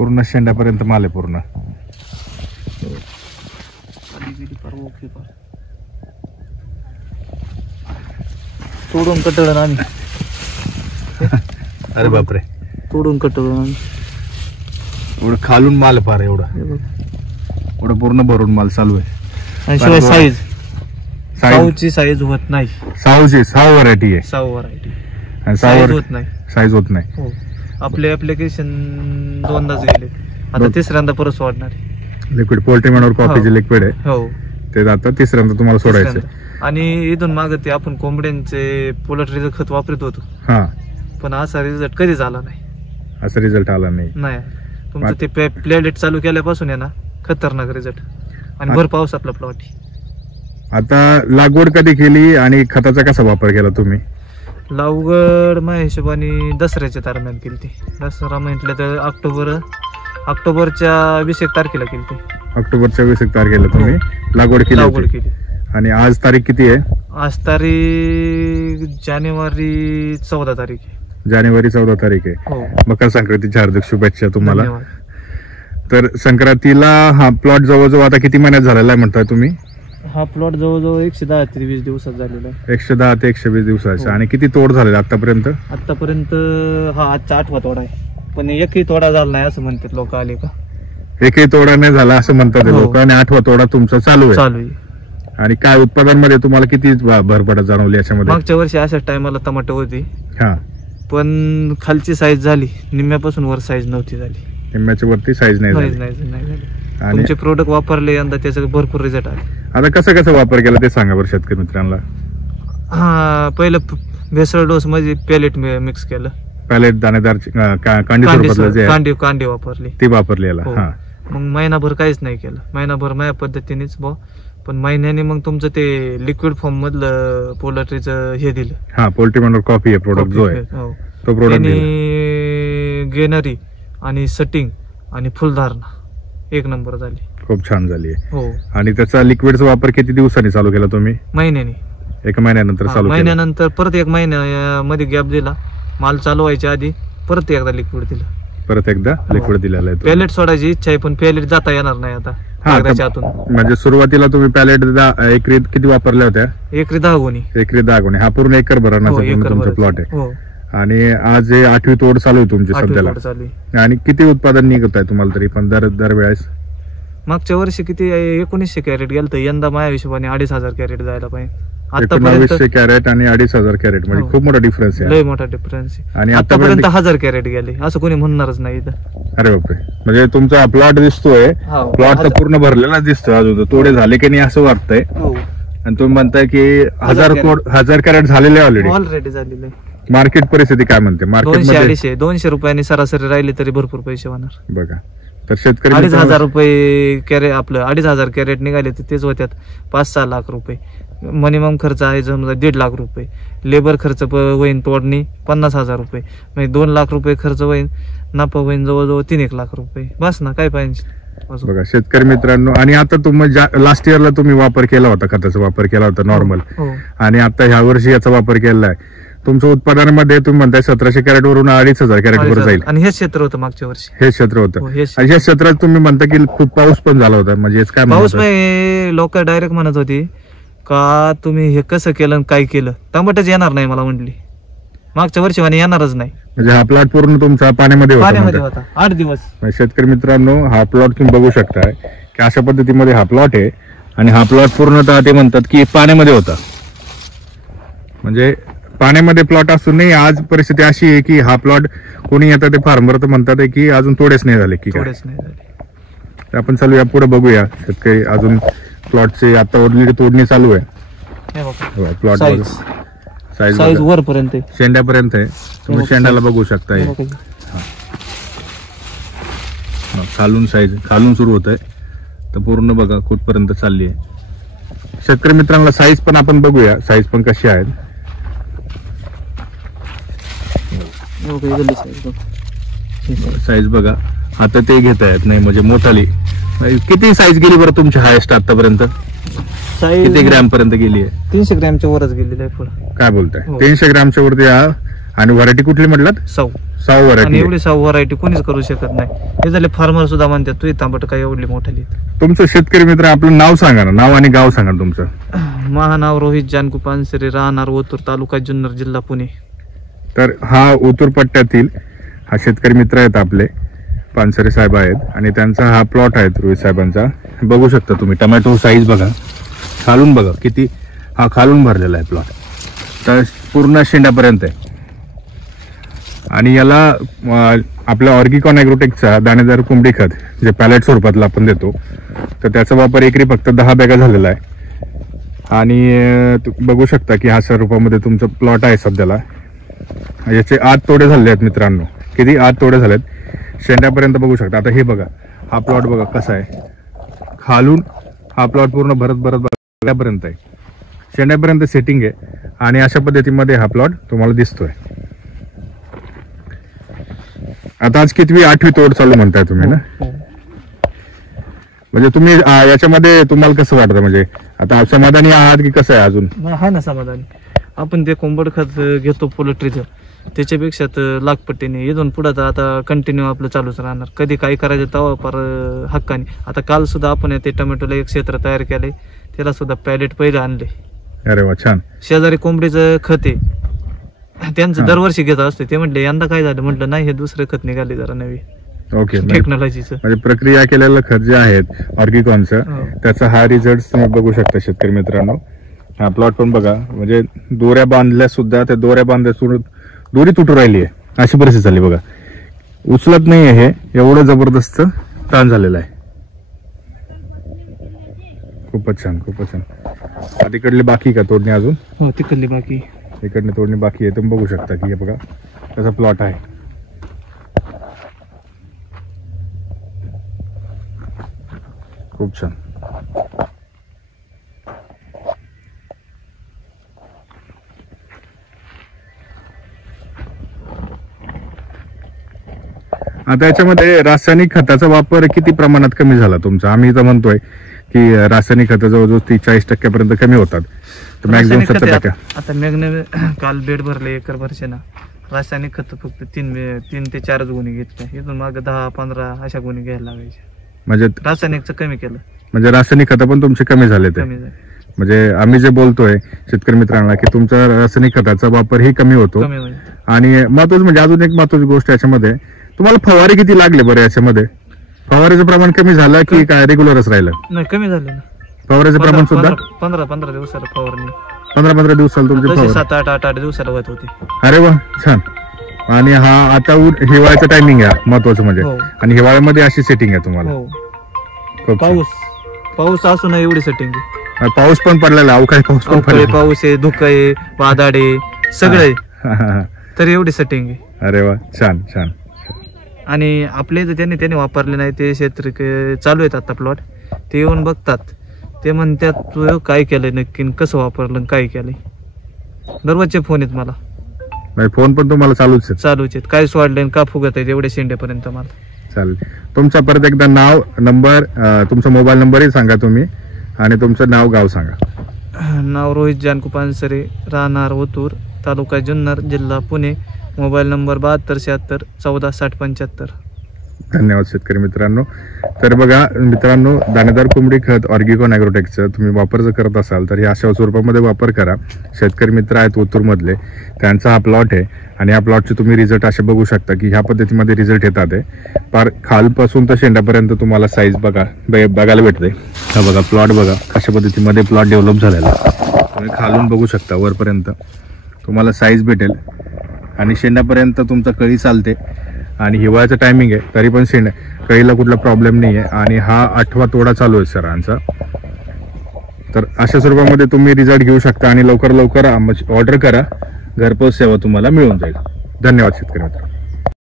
पूर्ण शेंड्यापर्यंत माल आहे पूर्ण. तोडून कटळण आम्ही. अरे बापरे, तोडून कटळण आम्ही. एवढं खालून माल पार एवढा एवढं पूर्ण भरून माल चालू आहे. आणि शिवाय साईज साऊची साईज होत नाही. सहा व्हरायटी आहे. 6 व्हरायटी साईज होत नाही. साईज होत नाही. हो, आपले ऍप्लिकेशन 2दाच गेले, आता तिसऱ्यांदा परत सोडणार आहे. लिक्विड पोल्ट्री मॅनर कॉफीचे लिक्विड आहे. हो, ते आता तिसऱ्यांदा तुम्हाला सोडायचं. आणि इथून माग ते आपण कोंबड्यांचे पोल्ट्रीचं खत वापरत होतो. हा, पण असा रिझल्ट कधीच आला नाही. असा रिझल्ट आला नाही. तुमचं ते प्लेलेट चालू केल्यापासून आहे ना, खतरनाक रिझल्ट. आणि भर पाऊस आपला प्लॉट. आता लागवड कधी केली आणि खताचा कसा वापर केला तुम्ही? लागवड माझ्या हिशोबाने दसऱ्याच्या दरम्यान केली ती. दसरा म्हटलं तर ऑक्टोबरच्या 21 तारखेला केली ती. ऑक्टोबरच्या 21 तारखेला तुम्ही लागवड केली. आणि आज तारीख किती आहे? आज तारीख जानेवारी 14 तारीख आहे. जानेवारी 14 तारीख आहे. हो. मकर संक्रांतीच्या हार्दिक शुभेच्छा तुम्हाला. धन्यवाद. तर संक्रांतीला हा प्लॉट जवळजवळ आता किती महिन्यात झालेला आहे म्हणताय तुम्ही? हा प्लॉट जवळजवळ 110 ते 20 दिवसात झालेला आहे. 110 ते 120 दिवसाचा. हो. आणि किती तोड झालेला आतापर्यंत? आतापर्यंत हा आजचा 8वा तोडा आहे. पण एकही तोडा झाला नाही असं म्हणतात लोक. आले का एकही तोडा नाही झाला असं म्हणतात लोक. आणि 8वा तोडा तुमचा चालू आहे. आणि काय उत्पादनामध्ये तुम्हाला किती भरभराट जाणवली याच्यामध्ये? मागच्या वर्षी अशाच टायमाला टमाटो होती. हा, पण खालची साईज झाली, निम्म्यापासून वर साईज नव्हती झाली. निम्म्याच्या वरती साईज नाही झाली. आणि तुमचे प्रोडक्ट वापरले यंदा, त्याचा भरपूर रिझल्ट आले. आता कसं वापर केला ते सांगा बरं शेतकरी मित्रांना. हा, पहिलं भेसळ डोस मध्ये पॅलेट मिक्स केलं. पॅलेट दाणेदार कांडी वापरली, ती वापरली याला. हो. मग महिनाभर काहीच नाही केलं. महिनाभर माझ्या पद्धतीनेच पण महिन्याने मग तुमचं ते लिक्विड फॉर्म मधलं पोल्ट्रीचं हे दिलं. हा, पोल्ट्री मॅनर कॉफी प्रोडक्ट जो आहे तो प्रोडक्ट गेनरी आणि सटिंग आणि फुलधारणा 1 नंबर झाली. खूप छान झाली. हो. आणि त्याचा लिक्विडचा वापर किती दिवसांनी चालू केला तुम्ही? महिन्याने. 1 महिन्यानंतर चालू केला. महिन्यानंतर परत 1 महिन्यामध्ये गॅप दिला. माल चालू व्हायच्या आधी परत एकदा लिक्विड दिलं. परत एकदा लिक्विड दिलेलं आहे. पॅलेट सोडायची इच्छा आहे, पण पॅलेट जाता येणार नाही आता. म्हणजे सुरुवातीला तुम्ही पॅलेट एकरी किती वापरल्या होत्या? एकरी 10 गोणी. एकरी 10 गोणी. हा पूर्ण एकर भरण्याचा तुमचा प्लॉट आहे. आणि आज 8वी तोड चालू आहे तुमची सध्याला. आणि किती उत्पादन निघत आहे तुम्हाला तरी पण दर वेळेस? मागच्या वर्षी किती 1900 कॅरेट गेलं, तर यंदा माझ्या हिशोबाने 2500 कॅरेट जायला पाहिजे. 1900 कॅरेट आणि 2500 कॅरेट म्हणजे खूप मोठा डिफरन्स आहे. लय मोठा डिफरन्स आहे. आणि आतापर्यंत 1000 कॅरेट गेले असं कोणी म्हणणारच नाही इथं. अरे बापरे, म्हणजे तुमचा प्लॉट दिसतोय, प्लॉट तर पूर्ण भरलेला दिसतोय. अजून तोडे झाले की नाही असं वाटतंय. आणि तुम्ही म्हणताय की 1000 कॅरेट झालेले ऑलरेडी झालेले. मार्केट परिस्थिती काय म्हणते? मार्केट 200 रुपयांनी सरासरी राहिले तरी भरपूर पैसे होणार. बघा, तर शेतकरी 2500 रुपये कॅरेट, आपलं 2500 कॅरेट निघाले तर तेच होत्यात 5-6 लाख रुपये. मिनिमम खर्च आहे समजा 1.5 लाख रुपये. लेबर खर्च होईन तोडणी 50,000 रुपये, म्हणजे 2 लाख रुपये खर्च होईन. नफा होईन जवळजवळ 3-1 लाख रुपये. बस ना, काय पाहिजे. बघा शेतकरी मित्रांनो, आणि आता तुम्ही लास्ट इयरला तुम्ही वापर केला होता, खताचा वापर केला होता नॉर्मल, आणि आता ह्या वर्षी याचा वापर केला आहे. तुमच्या उत्पादनामध्ये तुम्ही म्हणताय 1700 कॅरेट वरून 2500 कॅरेट वर जाईल. आणि हे क्षेत्र होतं मागच्या वर्षी. हे क्षेत्र होतं. आणि या क्षेत्रात तुम्ही म्हणता की खूप पाऊस पण झाला होता. म्हणजे काय पाऊस नाही, लोक डायरेक्ट म्हणत होती का तुम्ही हे कसं केलं, काय केलं, टमाटोच येणार नाही मला म्हटली. मागच्या वर्षी म्हणे येणारच नाही. म्हणजे हा प्लॉट पूर्ण तुमचा पाण्यामध्ये होता 8 दिवस. शेतकरी मित्रांनो, हा प्लॉट तुम्ही बघू शकताय की अशा पद्धतीमध्ये हा प्लॉट आहे. आणि हा प्लॉट पूर्णतः ते म्हणतात की पाण्यामध्ये होता. म्हणजे पाण्यामध्ये प्लॉट असूनही आज परिस्थिती अशी आहे की हा प्लॉट कोणी येतात ते फार्मर तर म्हणतात की अजून तोडेच नाही झाले की काय. आपण चालूया पुढे बघूया. शेतकरी अजून प्लॉटचे आता तोडणी चालू आहे. प्लॉट साईज वरपर्यंत शेंड्यापर्यंत आहे. तुम्ही शेंड्याला बघू शकता. खालून साईज खालून सुरू होत आहे तर पूर्ण बघा कुठपर्यंत चालली आहे. शेतकरी मित्रांना साईज पण आपण बघूया, साईज पण कशी आहेत. साईज बघा, आता ते घेता येत नाही म्हणजे मोठाली. किती साईज गेली बरं तुमची हायेस्ट आतापर्यंत? किती ग्रॅम पर्यंत गेली आहे? 300 ग्रॅमच्या वरच गेलेली आहे. पुढे काय बोलताय? 300 ग्रॅमच्या वरती आणि व्हरायटी कुठली म्हटलात? साऊ. साऊ आणि व्हरायटी. एवढी साऊ व्हरायटी कोणीच करू शकत नाही. हे झाले फार्मर सुद्धा म्हणतात तू तांबट काय एवढी मोठाली. तुमचं शेतकरी मित्र आपलं नाव सांगा ना, नाव आणि गाव सांगा तुमचं. महानाव रोहित जानकू पानसरे, राहणार ओतूर, तालुका जुन्नर, जिल्हा पुणे. तर हा ओतूर पट्ट्यातील हा शेतकरी मित्र आहेत आपले, पानसरे साहेब आहेत आणि त्यांचा हा प्लॉट आहे रोहित साहेबांचा. बघू शकता तुम्ही टमॅटो साईज बघा, खालून बघा किती हा खालून भरलेला आहे प्लॉट, तर पूर्ण शेंड्यापर्यंत आहे. आणि याला आपल्या ऑर्गिकॉन ॲग्रोटेकचा दाणेदार कोंबडी खत जे पॅलेट स्वरूपातला आपण देतो, तर त्याचा वापर एकरी फक्त 10 बॅगा झालेला आहे. आणि बघू शकता की हा स्वरूपामध्ये तुमचं प्लॉट आहे सध्याला. याचे 8 तोडे झाले आहेत मित्रांनो, किती 8 तोडे झालेत शेंड्यापर्यंत बघू शकता. आता हे बघा हा प्लॉट बघा कसा आहे, खालून हा प्लॉट पूर्ण भरत शेंड्यापर्यंत आहे, शेंड्यापर्यंत सेटिंग आहे. आणि अशा पद्धतीमध्ये हा प्लॉट तुम्हाला दिसतोय. आता आज कितवी 8वी तोड चालू म्हणताय तुम्ही ना? म्हणजे तुम्ही याच्यामध्ये तुम्हाला कसं वाटतं, म्हणजे आता समाधानी आहात की कसं आहे अजून? आहे ना समाधानी. आपण ते कोंबड खत घेतो पोल्ट्रीचं, त्याच्यापेक्षा तर लाखपट्टीने इथून पुढं तर आता कंटिन्यू आपलं चालूच राहणार. कधी काही करायचं तेव्हा फार हक्काने. आता काल सुद्धा आपण ते टोमॅटोला एक क्षेत्र तयार केलंय, त्याला सुद्धा पॅलेट पहिले आणले. अरे वा, छान. शेजारी कोंबडीचं खत आहे, त्यांचं दरवर्षी घेत असतो. ते म्हटले यंदा काय झालं, म्हटलं नाही हे दुसरं खत निघाले जरा नवी ओके. टेक्नॉलॉजीचं. म्हणजे प्रक्रिया केलेलं खत जे आहेत ऑर्गिकॉनचं, त्याचा हा रिझल्ट तुम्ही बघू शकता शेतकरी मित्रांनो. हा प्लॉट पण बघा, म्हणजे दोऱ्या बांधल्या सुद्धा, त्या दोऱ्या बांधल्या दोरी तुटू राहिली आहे अशी परिस्थिती झाली बघा. उचलत नाहीये, हे एवढं जबरदस्त ताण झालेलं आहे. खूपच छान, खूपच छान. तिकडली बाकी का तोडणी अजून? हो, तिकडली बाकी, इकडनं तोडणी बाकी आहे. तुम्ही बघू शकता की हे बघा कसा प्लॉट आहे. खूप छान. आता याच्यामध्ये रासायनिक खताचा वापर किती प्रमाणात कमी झाला तुमचा? आम्ही तर म्हणतोय की रासायनिक खत जवळजवळ 30-40% पर्यंत कमी होतात, तर मॅक्झिमम 70%. आता मेघने काल बेड भरले एकर भरचे ना. रासायनिक खत फक्त 3 ते 4 गुणी घेतले, इथून माग 10-15 अशा गुणी घ्यायला लागायचे. म्हणजे रासायनिकचं कमी केलं, म्हणजे रासायनिक खत पण तुमचे कमी झाले. ते कमी झालं. म्हणजे आम्ही जे बोलतोय शेतकरी मित्रांना की तुमचा रासायनिक खताचा वापर ही कमी होतो. कमी होईल. आणि महत्वाचं म्हणजे अजून एक महत्वाची गोष्ट याच्यामध्ये, तुम्हाला फवारे किती लागले बरं याच्यामध्ये? फवाऱ्याचं प्रमाण कमी झालं की काय रेग्युलरच राहिलं? नाही, कमी झालं ना. फवाऱ्याचं प्रमाण सुद्धा 15 दिवसाला फवारणी. 15 दिवसाला तुमची फवारणी? 7-8 दिवसाला होत होती. अरे वा, छान. आणि हा आता हिवाळ्याचं टायमिंग आहे महत्वाचं म्हणजे, हो. आणि हिवाळ्यामध्ये अशी सेटिंग आहे तुम्हाला? हो. खूप छान. पाऊस असून एवढी सेटिंग. पाऊस पण पडलेला, अवकाळी पाऊस पण पडलेला. पाऊस आहे, धुकं आहे, वादळ आहे, सगळं आहे, तर एवढी सेटिंग आहे. अरे वा, छान छान. आणि आपले तर त्यांनी वापरले नाही, ते क्षेत्र चालू आहेत आता प्लॉट, ते येऊन बघतात, ते म्हणतात तू काय केलंय नक्की, कसं वापरलं, काय केलंय. दररोजचे फोन आहेत मला. फोन पण तुम्हाला चालूच आहेत, काय सोडले का फुगत आहे एवढे शेंड्यापर्यंत मला. चालेल. तुमचा परत एकदा नाव, नंबर, तुमचा मोबाईल नंबरही सांगा तुम्ही, आणि तुमचं नाव गाव सांगा. नाव रोहित जानकू पानसरे, राहणार ओतूर, तालुका जुन्नर, जिल्हा पुणे. Mobile number 7276 14 60 75. धन्यवाद शेतकरी मित्रांनो. तर बघा मित्रांनो, दाणेदार कोंबडी खत ऑर्गिकॉन ॲग्रोटेकचं तुम्ही वापर जर करत असाल तर या अशा स्वरूपामध्ये वापर करा. शेतकरी मित्र आहेत ओतूरमधले, त्यांचा हा प्लॉट आहे, आणि या प्लॉटचे तुम्ही रिझल्ट असे बघू शकता की ह्या पद्धतीमध्ये रिझल्ट येतात. फार खालपासून तर शेंड्यापर्यंत तुम्हाला साईज बघायला भेटते. हा बघा प्लॉट, बघा कशा पद्धतीमध्ये प्लॉट डेव्हलप झालेला. तुम्ही खालून बघू शकता वरपर्यंत तुम्हाला साईज भेटेल, आणि शेंड्यापर्यंत तुमचा कळी चालते. आणि हिवाळ्याचं टायमिंग आहे तरी पण कळीला कुठला प्रॉब्लेम नाही आहे. आणि हा 8वा तोडा चालू आहे सरांचा. तर अशा स्वरूपामध्ये तुम्ही रिझल्ट घेऊ शकता, आणि लवकर ऑर्डर करा, घरपोच सेवा तुम्हाला मिळून जाईल. धन्यवाद शेतकरी मित्र.